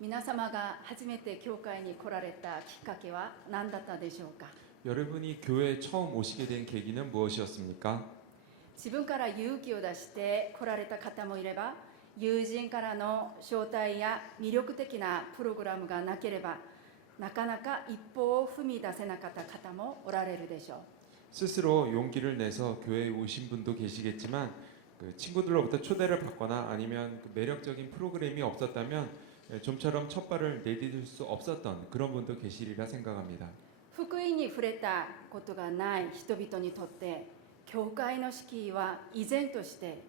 皆様が初めて教会に来られたきっかけは何だったでしょうか。 여러분이 교회에 처음 오시게 된 계기는 무엇이었습니까? 自分から勇気を出して来られた方もいれば、友人からの招待や魅力的なプログラムがなければなかなか一歩を踏み出せなかった方もおられるでしょう。 스스로 용기를 내서 교회에 오신 분도 계시겠지만 그 친구들로부터 초대를 받거나 아니면 그 매력적인 프로그램이 없었다면 좀처럼 첫 발을 내디딜 수 없었던 그런 분도 계시리라 생각합니다. 福音に触れたことがない人々にとって教会の敷居は依然として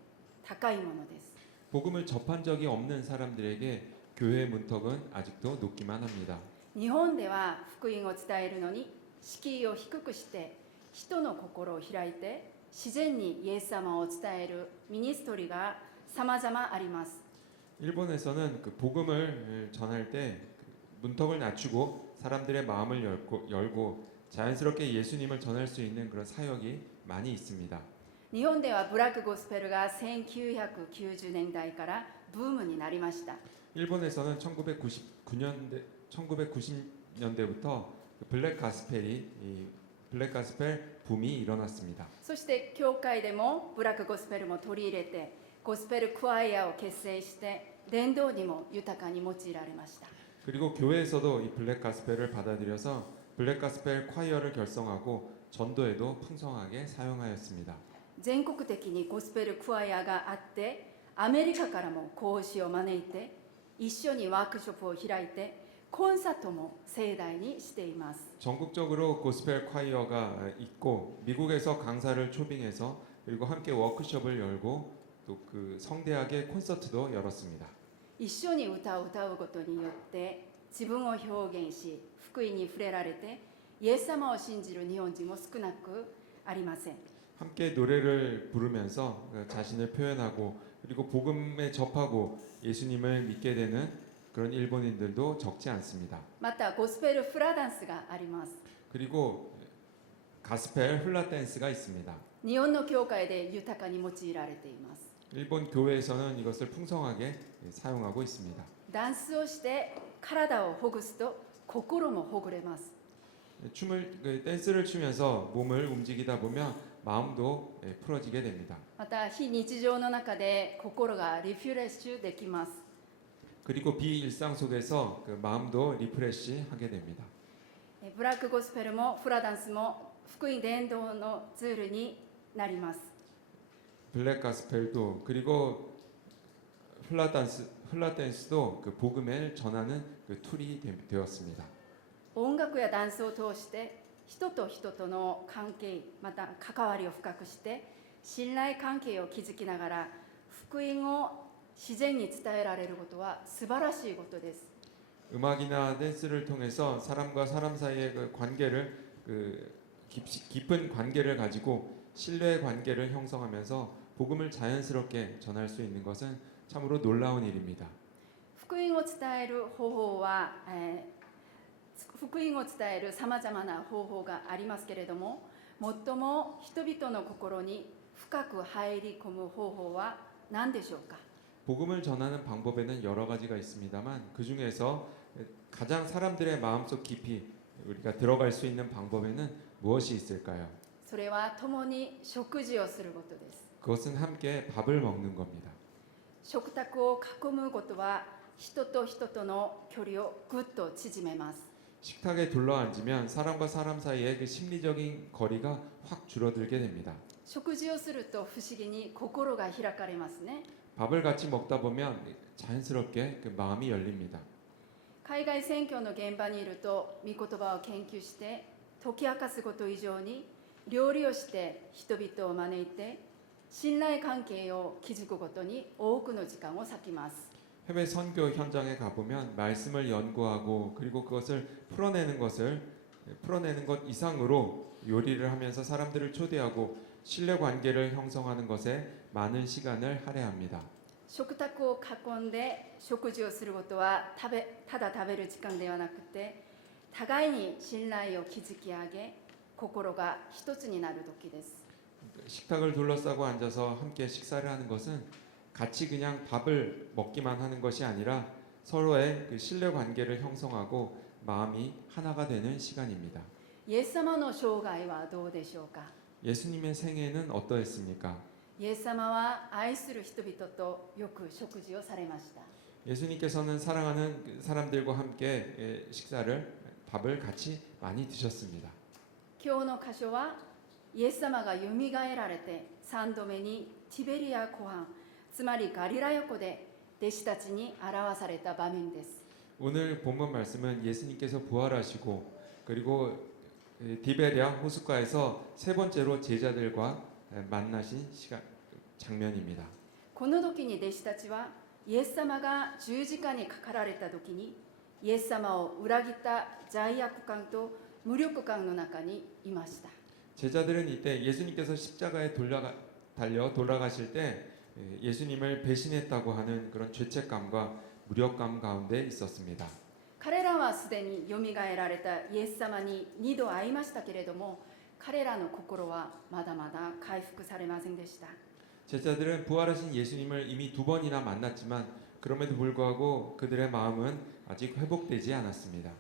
高いものです。 복음을 접한 적이 없는 사람들에게 교회의 문턱은 아직도 높기만 합니다. 日本では福音を伝えるのに敷居を低くして人の心を開いて自然にイエス様を伝えるミニストリーが様々あります。 일본에서는 그 복음을 전할 때 문턱을 낮추고 사람들의 마음을 열고 자연스럽게 예수님을 전할 수 있는 그런 사역이 많이 있습니다. 日本ではブラックゴスペルが1990年代からブームになりました。 일본에서는 1990년대부터 블랙 가스펠 붐이 일어났습니다. そして教会でもブラックゴスペルも取り入れてゴスペルクワイアを結成して伝道にも豊かに用いられました。 그리고 교회에서도 이 블랙 가스펠을 받아들여서 블랙 가스펠 콰이어를 결성하고 전도에도 풍성하게 사용하였습니다. 全国的にゴスペルクワイアがあってアメリカからも講師を招いて一緒にワークショップを開いてコンサートも盛大にしています。 전국적으로 고스펠 콰이어가 있고 미국에서 강사를 초빙해서 그리고 함께 워크숍을 열고 또 그 성대하게 콘서트도 열었습니다. 一緒に歌を歌うことによって自分を表現し福音に触れられてイエス様を信じる日本人も少なくありません。 함께 노래를 부르면서 자신을 표현하고 그리고 복음에 접하고 예수님을 믿게 되는 그런 일본인들도 적지 않습니다. またゴスペルフラダンスがあります。 그리고 가스펠 훌라 댄스가 있습니다. 日本の教会で豊かに用いられています。 일본 교회에서는 이것을 풍성하게 사용하고 있습니다. ダンスをして体をほぐすと心もほぐれます。 댄스를 추면서 몸을 움직이다 보면 마음도 풀어지게 됩니다. また非日常の中で心がリフレッシュできます。 그리고 비일상 속에서 그 마음도 리프레시하게 됩니다. ブラックゴスペルもフラダンスも福音伝道のツールになります。 블랙 가스펠도 그리고 훌라 댄스도 그 복음을 전하는 그 툴이 되었습니다. 音楽やダンスを通して人と人との関係また関わりを深くして信頼関係を築きながら福音を自然に伝えられることは素晴らしいことです。 음악이나 댄스를 통해서 사람과 사람 사이의 그 관계를 깊은 관계를 가지고 신뢰의 관계를 형성하면서 복음을 자연스럽게 전할 수 있는 것은 참으로 놀라운 일입니다. 福音を伝える方法は、福音を伝えるさまざまな方法がありますけれども、最も人々の心に深く入り込む方法は何でしょうか。 복음을 전하는 방법에는 여러 가지가 있습니다만 그 중에서 가장 사람들의 마음속 깊이 우리가 들어갈 수 있는 방법에는 무엇이 있을까요? それは共に食事をすることです。 그것은 함께 밥을 먹는 겁니다. 食卓を囲むことは人と人との距離をぐっと縮めます。 식탁에 둘러앉으면 사람과 사람 사이의 그 심리적인 거리가 확 줄어들게 됩니다. 食事をすると不思議に心が開かれますね。 밥을 같이 먹다 보면 자연스럽게 그 마음이 열립니다. 海外宣教の現場にいると御言葉を研究して解き明かすこと以上に料理をして人々を招いて信頼関係を築くことに多くの時間を割きます。 해외 선교 현장에 가보면 말씀을 연구하고 그리고 그것을 풀어내는 것 이상으로 요리를 하면서 사람들을 초대하고 신뢰 관계를 형성하는 것에 많은 시간을 할애합니다. 食卓を囲んで食事をすることはただ食べる時間ではなくて互いに信頼を築き上げ心が一つになる時です。 식탁을 둘러싸고 앉아서 함께 식사를 하는 것은 같이 그냥 밥을 먹기만 하는 것이 아니라 서로의 그 신뢰 관계를 형성하고 마음이 하나가 되는 시간입니다. イエス様の生涯はどうでしょうか。 예수님의 생애는 어떠했습니까? イエス様は愛する人々とよく食事をされました。 예수님께서는 사랑하는 그 사람들과 함께 밥을 같이 많이 드셨습니다. 今日の箇所はイエス様がよみがえられて3度目にティベリア湖畔、つまりガリラヤ湖で弟子たちに表された場面です。 오늘 본문 말씀은 예수님께서 부활하시고 그리고 디베랴 호숫가에서 세 번째로 제자들과 만나신 장면입니다. この時に弟子たちはイエス様が十字架にかかられた時にイエス様を裏切った罪悪感と無力感の中にいました。 제자들은 이때 예수님께서 십자가에 달려 돌아가실 때 예수님을 배신했다고 하는 그런 죄책감과 무력감 가운데 있었습니다. 彼らはすでによみがえられたイエス様に2度会いましたけれども、彼らの心はまだまだ回復されませんでした。 제자들은 부활하신 예수님을 이미 두 번이나 만났지만 그럼에도 불구하고 그들의 마음은 아직 회복되지 않았습니다.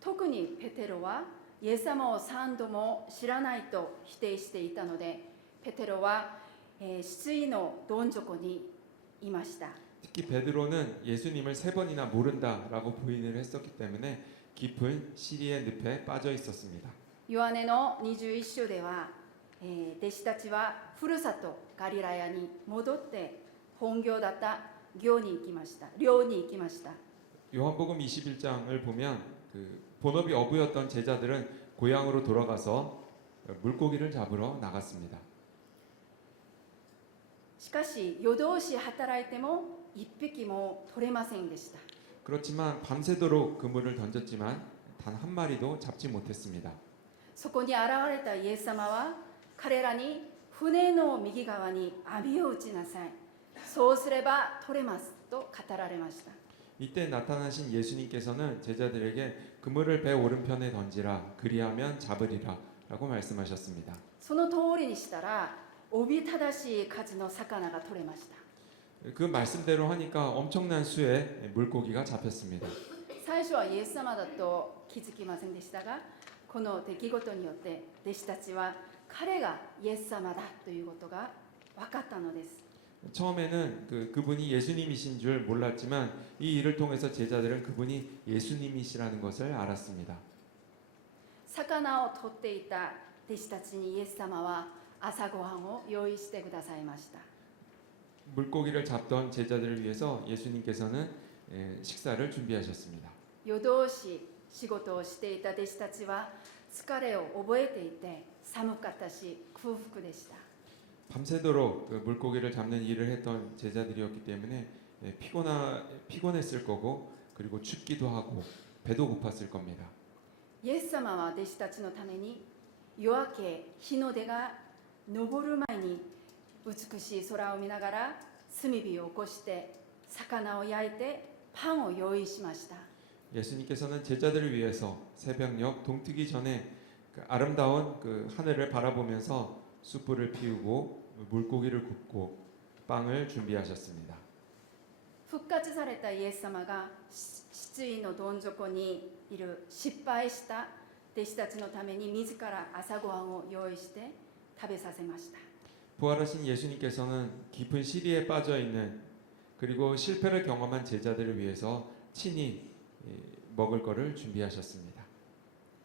特にペテロはイエス様を3度も知らないと否定していたので、ペテロは失意のどん底にいました。 특히 베드로는 예수님을 세 번이나 모른다라고 부인을 했었기 때문에 깊은 시리의 늪에 빠져 있었습니다. ヨハネの21章では、弟子たちはふるさとガリラヤに戻って本業だった寮に行きました。 요한복음 21장을 보면 그 본업이 어부였던 제자들은 고향으로 돌아가서 물고기를 잡으러 나갔습니다. しかし夜通し働いても一匹も取れませんでした。 그렇지만 밤새도록 그물을 던졌지만 단 한 마리도 잡지 못했습니다. そこに現れたイエス様は彼らに船の右側に網を打ちなさい。そうすれば取れますと語られました。 이때 나타나신 예수님께서는 제자들에게 그물을 배 오른편에 던지라 그리하면 잡으리라 라고 말씀하셨습니다. その通りにしたらおびただしい数の魚が取れました。 그 말씀대로 하니까 엄청난 수의 물고기가 잡혔습니다. 最初はイエス様だと気づきませんでしたが、この出来事によって弟子たちは彼がイエス様だということが分かったのです。 처음에는 그분이 예수님이신 줄 몰랐지만 이 일을 통해서 제자들은 그분이 예수님이시라는 것을 알았습니다. 魚を取っていた弟子たちにイエス様は朝ごはんを用意してくださいました。 물고기를 잡던 제자들을 위해서 예수님께서는 식사를 준비하셨습니다. 夜通し仕事をしていた弟子たちは疲れを覚えていて寒かったし空腹でした。 밤새도록 그 물고기를 잡는 일을 했던 제자들이었기 때문에 피곤했을 거고 그리고 춥기도 하고 배도 고팠을 겁니다. イエス様は弟子たちのために夜明け日の出が昇る前に美しい空を見ながら炭火を起こして魚を焼いてパンを用意しました。 예수님께서는 제자들을 위해서 새벽녘 동트기 전에 그 아름다운 그 하늘을 바라보면서 숯불을 피우고 물고기를 굽고 빵을 준비하셨습니다. 復活されたイエス様が失意のどん底にいる失敗した弟子たちのために自ら朝ごはんを用意して食べさせました。 부활하신 예수님께서는 깊은 시리에 빠져 있는 그리고 실패를 경험한 제자들을 위해서 친히 먹을 것을 준비하셨습니다.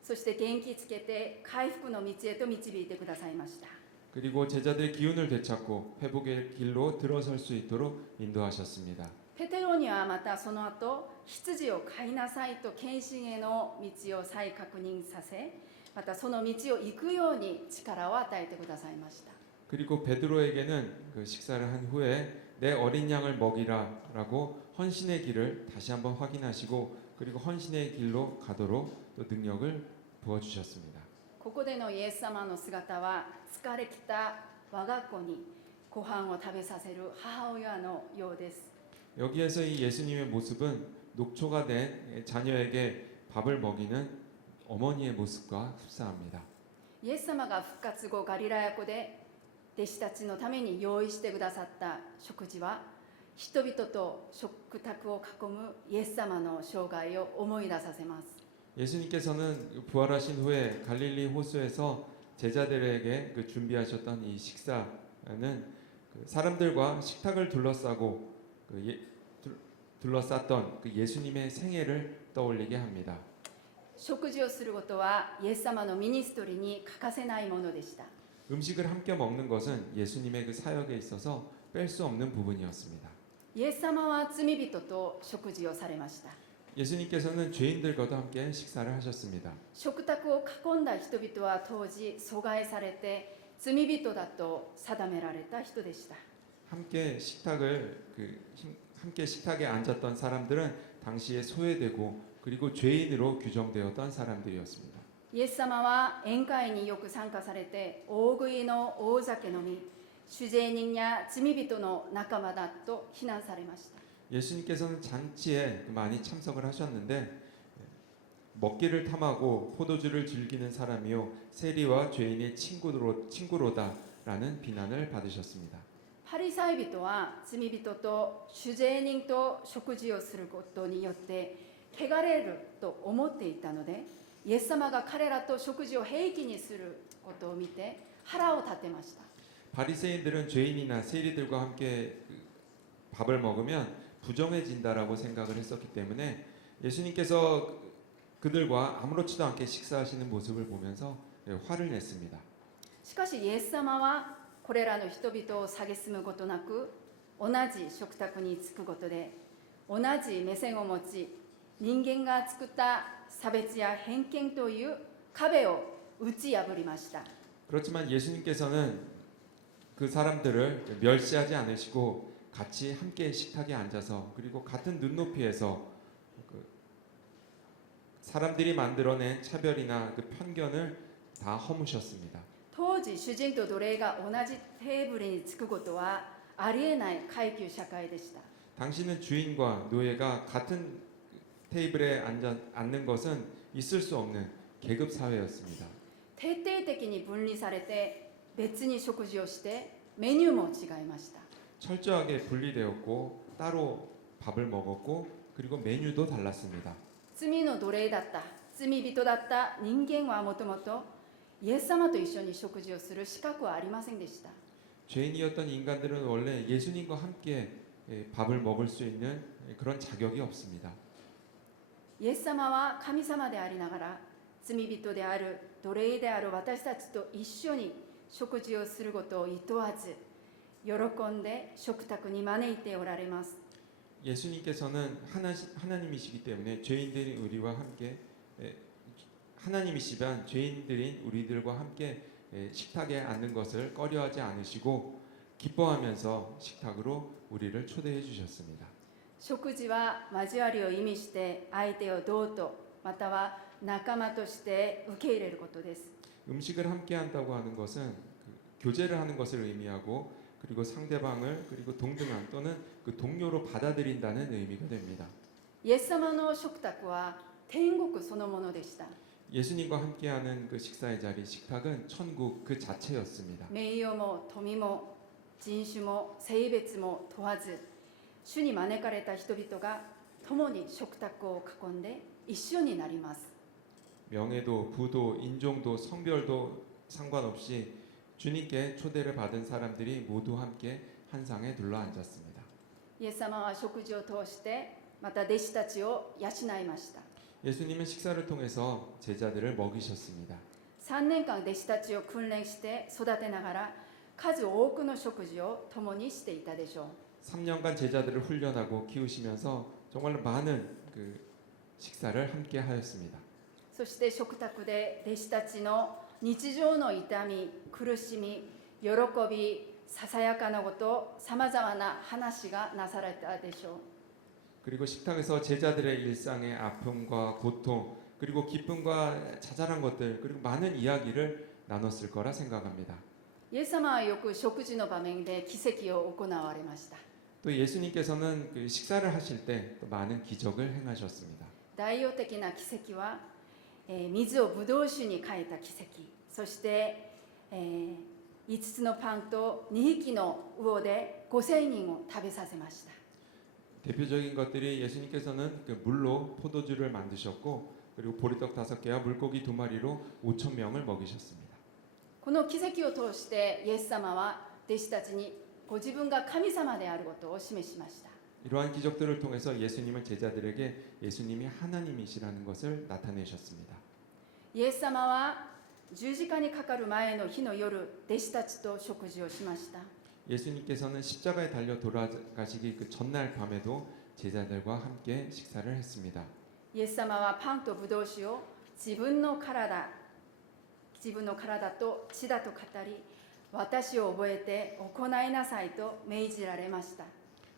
そして元気つけて回復の道へと導いてくださいました。 그리고 제자들의 기운을 되찾고 회복의 길로 들어설 수 있도록 인도하셨습니다. ペテロにはまたその後羊を飼いなさいと献身への道を再確認させ、またその道を行くように力を与えてくださいました。 그리고 베드로에게는 그 식사를 한 후에 내 어린 양을 먹이라라고 헌신의 길을 다시 한번 확인하시고 그리고 헌신의 길로 가도록 또 능력을 부어 주셨습니다. ここでのイエス様の姿は疲れきた我が子にご飯を食べさせる母親のようです。 여기에서 이 예수님의 모습은 녹초가 된 자녀에게 밥을 먹이는 어머니의 모습과 흡사합니다. イエス様が復活後ガリラヤ湖で弟子たちのために用意してくださった食事は人々と食卓を囲むイエス様の生涯を思い出させます。 예수님께서는 부활하신 후에 갈릴리 호수에서 제자들에게 그 준비하셨던 이 식사는 그 사람들과 식탁을 둘러싸고 둘러쌌던 그 예수님의 생애를 떠올리게 합니다. 食事をすることはイエス様のミニストリーに欠かせないものでした。 음식을 함께 먹는 것은 예수님의 그 사역에 있어서 뺄 수 없는 부분이었습니다. イエス様は罪人と食事をされました。 예수님께서는 죄인들과도 함께 식사를 하셨습니다. 食卓を囲んだ人々は当時阻害されて罪人だと定められた人でした。 함께 식탁에 앉았던 사람들은 당시에 소외되고 그리고 죄인으로 규정되었던 사람들이었습니다. イエス様は宴会によく参加されて大食いの大酒飲み、酒税人や罪人の仲間だと非難されました。 예수님께서는 잔치에 많이 참석을 하셨는데 먹기를 탐하고 포도주를 즐기는 사람이요 세리와 죄인의 친구로다라는 비난을 받으셨습니다. パリサイ人は罪人と酒税人と食事をすることによって汚れると思っていたので、イエス様が彼らと食事を平気にすることを見て腹を立てました。 바리새인들은 죄인이나 세리들과 함께 밥을 먹으면 부정해진다라고 생각을 했었기 때문에 예수님께서 그들과 아무렇지도 않게 식사하시는 모습을 보면서 화를 냈습니다. しかしイエス様はこれらの人々を蔑むことなく、同じ食卓に着くことで同じ目線を持ち、人間が作った差別や偏見という壁を打ち破りました。 그렇지만 예수님께서는 그 사람들을 멸시하지 않으시고 같이 함께 식탁에 앉아서 그리고 같은 눈높이에서 그 사람들이 만들어낸 차별이나 그 편견을 다 허무셨습니다. 当時主人と奴隷が同じテーブルに着くことはありえない階級社会でした。 당시는 주인과 노예가 같은 테이블에 앉는 것은 있을 수 없는 계급 사회였습니다. 徹底的に分離されて別に食事をしてメニューも違いました。 철저하게 분리되었고 따로 밥을 먹었고 그리고 메뉴도 달랐습니다. 罪の奴隷だった罪人だった人間はもともとイエス様と一緒に食事をする資格はありませんでした。 죄인이었던 인간들은 원래 예수님과 함께 밥을 먹을 수 있는 그런 자격이 없습니다. イエス様は神様でありながら罪人である奴隷である私たちと一緒に食事をすることを厭わず喜んで食卓に招いておられます。 예수님께서는 하나님이시기 때문에 죄인들인 우리와 함께 하나님이시면 죄인들인 우리들과 함께 식탁에 앉는 것을 꺼려하지 않으시고 기뻐하면서 식탁으로 우리를 초대해 주셨습니다. 食事は交わりを意味して相手を道とまたは仲間として受け入れることです。 음식을 함께 한다고 하는 것은 교제를 하는 것을 의미하고 그리고 상대방을 그리고 동등한 또는 그 동료로 받아들인다는 의미가 됩니다. イエス様の食卓は天国そのものでした。 예수님과 함께하는 그 식사의 자리 식탁은 천국 그 자체였습니다. 名誉も富も人種も性別も問わず主に招かれた人々が共に食卓を囲んで一緒になります。 명예도 부도 인종도 성별도 상관없이 주님께 초대를 받은 사람들이 모두 함께 한 상에 둘러 앉았습니다. イエス様は食事を通してまた弟子たちを養いました。 예수님은 식사를 통해서 제자들을 먹이셨습니다. 3年間弟子たちを訓練して育てながら数多くの食事を共にしていたでしょう。 3년간 제자들을 훈련하고 키우시면서 정말 많은 그 식사를 함께 하였습니다. そして食卓で弟子たちの日常の痛み、苦しみ、喜び、ささやかなことさまざまな話がなされたでしょう。 그리고 식탁에서 제자들의 일상의 아픔과 고통 그리고 기쁨과 자잘한 것들 그리고 많은 이야기를 나눴을 거라 생각합니다. イエス様はよく食事の場面で奇跡を行われました。 또 예수님께서는 그 식사를 하실 때 또 많은 기적을 행하셨습니다. 代表的な奇跡は、水をブドウ酒に変えた奇跡、そして、5つのパンと2匹の魚で5000人を食べさせました。 대표적인 것들이 예수님께서는 그 물로 포도주를 만드셨고 그리고 보리떡 5개와 물고기 2마리로 5천 명을 먹이셨습니다. この奇跡を通してイエス様は弟子たちにご自分が神様であることを示しました。 이러한 기적들을 통해서 예수님은 제자들에게 예수님이 하나님이시라는 것을 나타내셨습니다. イエス様は十字架にかかる前の日の夜、弟子たちと食事をしました。 예수님께서는 십자가에 달려 돌아가시기 그 전날 밤에도 제자들과 함께 식사를 했습니다. イエス様はパンとブドウ酒を自分の体と血だと語り、私を覚えて行いなさいと命じられました。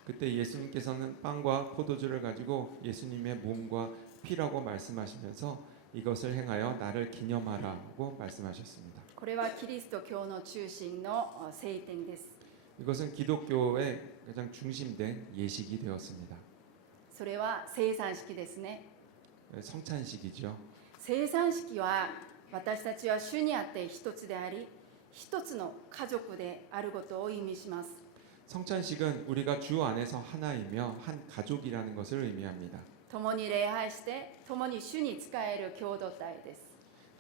그때 예수님께서는 빵과 포도주를 가지고 예수님의 몸과 피라고 말씀하시면서 이것을 행하여 나를 기념하라고 말씀하셨습니다. これはキリスト教の中心の聖典です。 이것은 기독교의 가장 중심된 예식이 되었습니다. それは聖餐式ですね。 성찬식이죠. 聖餐式は私たちは主にあって一つであり、一つの家族であることを意味します。 성찬식은 우리가 주 안에서 하나이며 한 가족이라는 것을 의미합니다. 共に礼拝して共に主に仕える共同体です。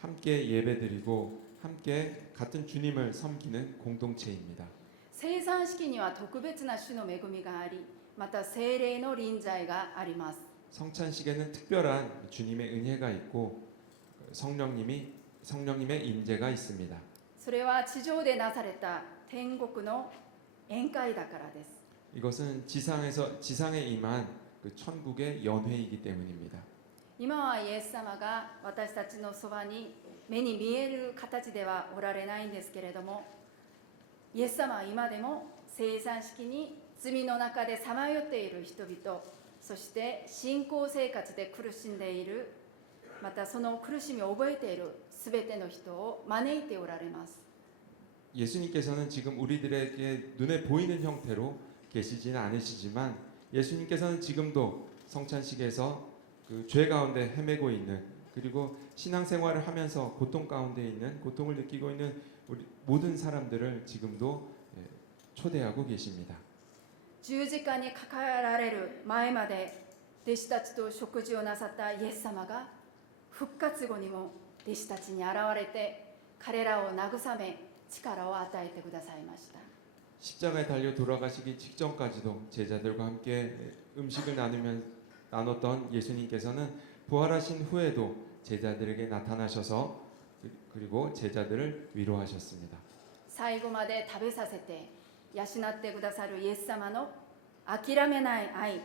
함께 예배드리고 함께 같은 주님을 섬기는 공동체입니다. 聖餐式には特別な主の恵みがあり、また聖霊の臨在があります。 성찬식에는 특별한 주님의 은혜가 있고 성령님의 임재가 있습니다. それは地上でなされた天国の宴会だからです。 이것은 지상에 임한 그 천국의 연회이기 때문입니다. 今はイエス様が私たちのそばに目に見える形ではおられないんですけれども、イエス様は今でも聖餐式に罪の中でさまよっている人々、そして信仰生活で苦しんでいる、またその苦しみを覚えているすべての人を招いておられます。 예수님께서는 지금 우리들에게 눈에 보이는 형태로 계시지는 않으시지만 예수님께서는 지금도 성찬식에서 그 죄 가운데 헤매고 있는 그리고 신앙생활을 하면서 고통 가운데 있는 고통을 느끼고 있는 우리 모든 사람들을 지금도 초대하고 계십니다. 十字架にかかられる前まで弟子たちと食事をなさったイエス様が復活後にも弟子たちに現れて彼らを慰め力を与えてくださいました。 십자가에 달려 돌아가시기 직전까지도 제자들과 함께 음식을 나눴던 예수님께서는 부활하신 후에도 제자들에게 나타나셔서 그리고 제자들을 위로하셨습니다. 最後まで食べさせて養ってくださるイエス様の諦めない愛、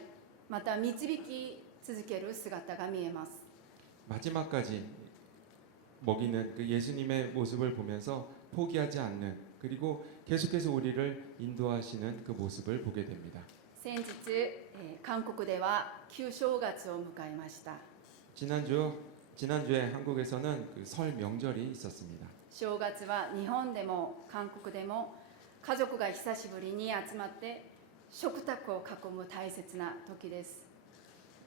また導き続ける姿が見えます。 마지막까지 먹이는 그 예수님의 모습을 보면서 포기하지 않는 그리고 계속해서 우리를 인도하시는 그 모습을 보게 됩니다. 先日、韓国では旧正月を迎えました。 지난주에 한국에서는 그 설 명절이 있었습니다. 正月は日本でも韓国でも家族が久しぶりに集まって食卓を囲む大切な時です。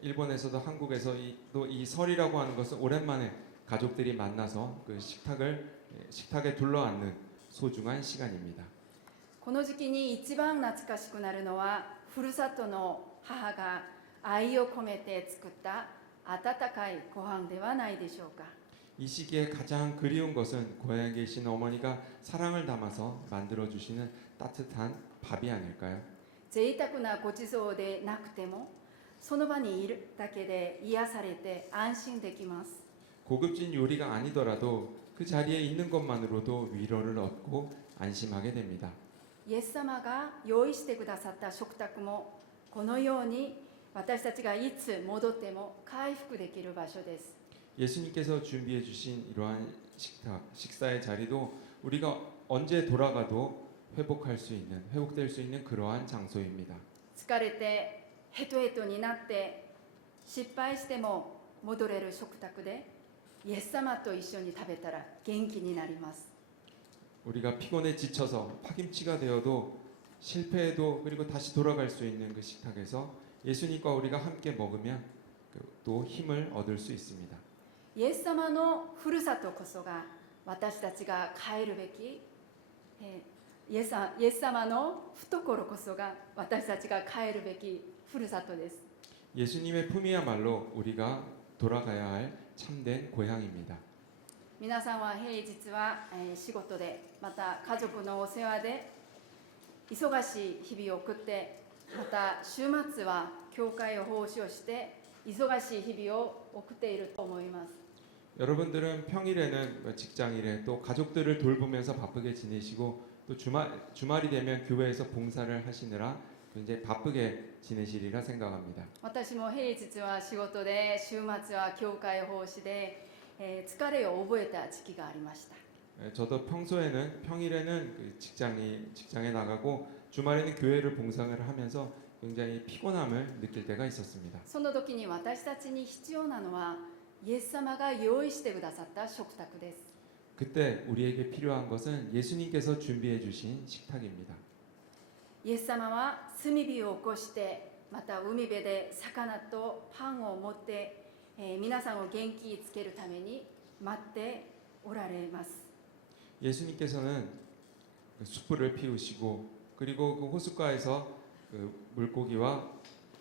일본에서도 한국에서 또 이 설이라고 하는 것은 오랜만에 가족들이 만나서 그 식탁에 둘러앉는 소중한 시간입니다. この時期に一番懐かしくなるのはふるさとの母が愛を込めて作った温かいご飯ではないでしょうか。 이 시기에 가장 그리운 것은 고향에 계신 어머니가 사랑을 담아서 만들어 주시는 따뜻한 밥이 아닐까요? 贅沢なごちそうでなくてもその場にいるだけで癒されて安心できます。 고급진 요리가 아니더라도 그 자리에 있는 것만으로도 위로를 얻고 안심하게 됩니다. イエス様が用意してくださった食卓もこのように私たちがいつ戻っても回復できる場所です。 예수님께서 준비해 주신 이러한 식사의 자리도 우리가 언제 돌아가도 회복될 수 있는 그러한 장소입니다. 疲れてヘトヘトになって失敗しても戻れる食卓でイエス様と一緒に食べたら元気になります。 우리가 피곤에 지쳐서 파김치가 되어도 실패해도 그리고 다시 돌아갈 수 있는 그 식탁에서 예수님과 우리가 함께 먹으면 또 힘을 얻을 수 있습니다. イエス様のふるさとこそが私たちが帰るべき、イエス様の懐こそが私たちが帰るべきふるさとです。 예수님의 품이야말로 우리가 돌아가야 할 참된 고향입니다. 皆さんは平日は仕事で、また家族のお世話で忙しい日々を送って、また週末は教会を奉仕をして忙しい日々を送っていると思います。 여러분들은 평일에는 직장일에 또 가족들을 돌보면서 바쁘게 지내시고 또 주말이 되면 교회에서 봉사를 하시느라 굉장히 바쁘게 지내시리라 생각합니다. 私も平日は仕事で、週末は教会奉仕で、疲れを覚えた時期がありました。 저도 평일에는 그 직장에 나가고 주말에는 교회를 봉사를 하면서 굉장히 피곤함을 느낄 때가 있었습니다. その時に私たちに必要なのはイエス様が用意してくださった食卓です。 그때 우리에게 필요한 것은 예수님께서 준비해 주신 식탁입니다. イエス様は炭火を起こして、また海辺で魚とパンを持って、皆さんを元気づけるために待っておられます。 예수님께서는 그 숯불을 피우시고 그리고 그 호숫가에서 그 물고기와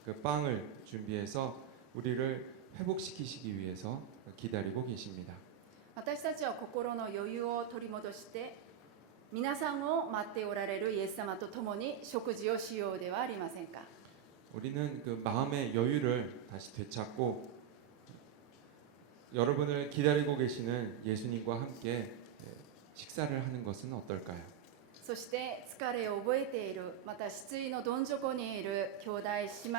그 빵을 준비해서 우리를 회복시키시기 위해서 기다리고 계십니다. 私たちは心の余裕を取り戻して、皆さんを待っておられるイエス様と共に食事をしようではありませんか。 우리는 그 마음의 여유를 다시 되찾고 여러분을 기다리고 계시는 예수님과 함께 식사를 하는 것은 어떨까요? そして疲れを覚えている、また失意のどん底にいる兄弟姉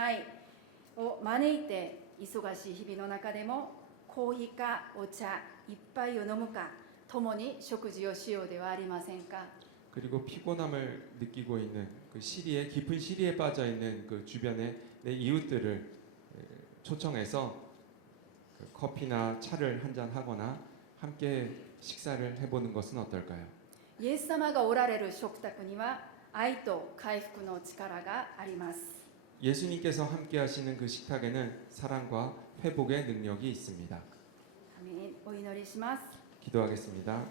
妹を招いて、忙しい日々の中でもコーヒーかお茶一杯を飲むか、共に食事をしようではありませんか。 그리고 피곤함을 느끼고 있는 그 깊은 시리에 빠져 있는 그 주변의 내 이웃들을 초청해서 그 커피나 차를 한잔 하거나 함께 식사를 해보는 것은 어떨까요? イエス様がおられる食卓には愛と回復の力があります。 예수님께서 함께 하시는 그 식탁에는 사랑과 회복의 능력이 있습니다. アメン。お祈りします。 기도하겠습니다.